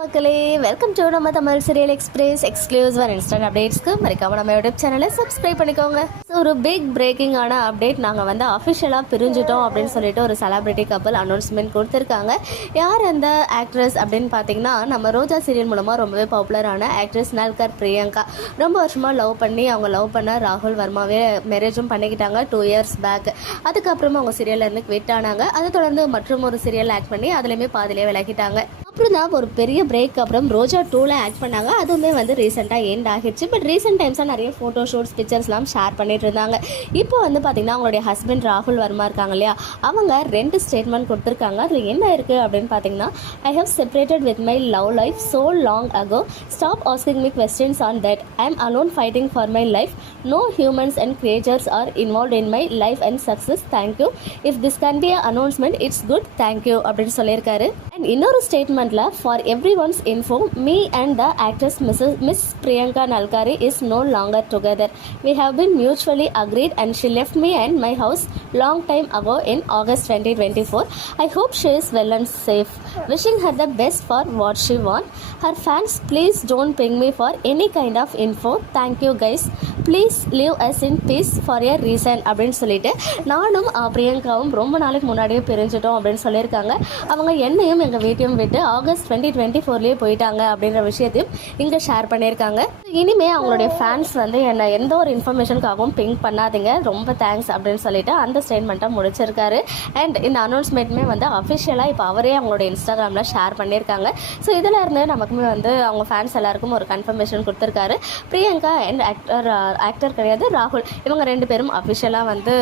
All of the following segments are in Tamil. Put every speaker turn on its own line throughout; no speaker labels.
மக்களே வெல்கம் டு நம்ம Tamil serial express exclusive and instant அப்டேட்ஸ்க்கு மறக்காம நம்ம யூடியூப் சேனலை சப்ஸ்கிரைப் பண்ணிக்கோங்க. ஸோ ஒரு பிக் பிரேக்கிங்கான அப்டேட் நாங்கள் வந்து அஃபிஷியலாக பிரிஞ்சிட்டோம் அப்படின்னு சொல்லிட்டு ஒரு செலிபிரிட்டி கப்பல் அனௌன்ஸ்மெண்ட் கொடுத்துருக்காங்க. யார் அந்த ஆக்ட்ரஸ் அப்படின்னு பார்த்தீங்கன்னா நம்ம ரோஜா சீரியல் மூலமாக ரொம்பவே பாப்புலரான ஆக்ட்ரஸ் நல்கர் பிரியங்கா. ரொம்ப வருஷமாக லவ் பண்ணி அவங்க லவ் பண்ண ராகுல் வர்மாவே மேரேஜும் பண்ணிக்கிட்டாங்க டூ இயர்ஸ் பேக் அதுக்கப்புறமா அவங்க சீரியல்ல இருந்து ஆனாங்க. அதை தொடர்ந்து மற்றும் ஒரு சீரியல் ஆக்ட் பண்ணி அதுலேயுமே பாதிலே விலகிட்டாங்க. அப்புறம் தான் ஒரு பெரிய பிரேக் அப்புறம் ரோஜா டூவில் ஆக்ட் பண்ணாங்க. அதுவுமே வந்து ரீசெண்டாக எண்ட் ஆகிடுச்சு. பட் ரீசெண்ட் டைம்ஸாக நிறைய ஃபோட்டோ ஷூட்ஸ் பிக்சர்ஸ்லாம் ஷேர் பண்ணிட்டு இருந்தாங்க. இப்போ வந்து பார்த்தீங்கன்னா அவங்களுடைய ஹஸ்பண்ட் ராகுல் வர்மா இருக்காங்க இல்லையா? அவங்க ரெண்டு ஸ்டேட்மெண்ட் கொடுத்துருக்காங்க. அதில் என்ன இருக்குது அப்படின்னு பார்த்தீங்கன்னா I have separated with my love life so long ago stop asking me questions on that I am alone fighting for my life no humans and creators are involve in my life and success thank you if this can be announcement it's good thank you அப்படின்னு சொல்லியிருக்காரு. இன்னொரு ஸ்டேட்மெண்ட்ல for everyone's info me and the actress Mrs Miss Priyanka Nalkari is no longer together we have been mutually agreed and she left me and my house long time ago in August 2024. I hope she is well and safe. Wishing her the best for what she want. Her fans, please don't ping me for any kind of info. Thank you guys. please leave us in peace for a reason அப்படின்னு சொல்லிட்டு நானும் பிரியங்காவும் ரொம்ப நாளைக்கு முன்னாடியே பிரிஞ்சிட்டோம் அப்படின்னு சொல்லியிருக்காங்க. அவங்க என்னையும் எங்கள் வீட்டையும் விட்டு ஆகஸ்ட் டுவெண்ட்டி டுவெண்ட்டி ஃபோர்லேயே போயிட்டாங்க அப்படின்ற விஷயத்தையும் இங்கே ஷேர் பண்ணியிருக்காங்க. இனிமே அவங்களுடைய ஃபேன்ஸ் வந்து என்னை எந்த ஒரு இன்ஃபர்மேஷனுக்காகவும் பிங்க் பண்ணாதீங்க. ரொம்ப தேங்க்ஸ் அப்படின்னு சொல்லிட்டு அந்த ஸ்டேட்மெண்ட்டை முடிச்சிருக்காரு. அண்ட் இந்த அனௌன்ஸ்மெண்ட்டுமே வந்து அஃபிஷியலாக இப்போ அவரே அவங்களோட இன்ஸ்டாகிராமில் ஷேர் பண்ணியிருக்காங்க. ஸோ இதில் இருந்து நமக்குமே வந்து அவங்க ஃபேன்ஸ் எல்லாருக்கும் ஒரு கன்ஃபர்மேஷன் கொடுத்துருக்காரு. பிரியங்கா அண்ட் ஆக்டர் ஆக்டர் கிடையாது. ராகுல் இவங்க ரெண்டு பேரும் அஃபிஷியலாக வந்து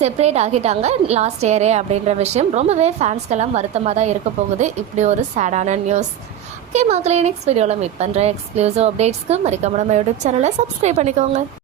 செப்பரேட் ஆகிட்டாங்க லாஸ்ட் இயரே அப்படின்ற விஷயம். ரொம்பவே ஃபேன்ஸ்க்கெல்லாம் வருத்தமாக தான் இருக்க போகுது. இப்படி ஒரு சேடான நியூஸ் ஓகே மக்களே நெக்ஸ்ட் வீடியோவில் மீட் பண்ணுற எக்ஸ்க்ளூசிவ் அப்டேட்ஸ்க்கு மறக்காம நம்ம யூடியூப் சேனலை சப்ஸ்கிரைப் பண்ணிக்கோங்க.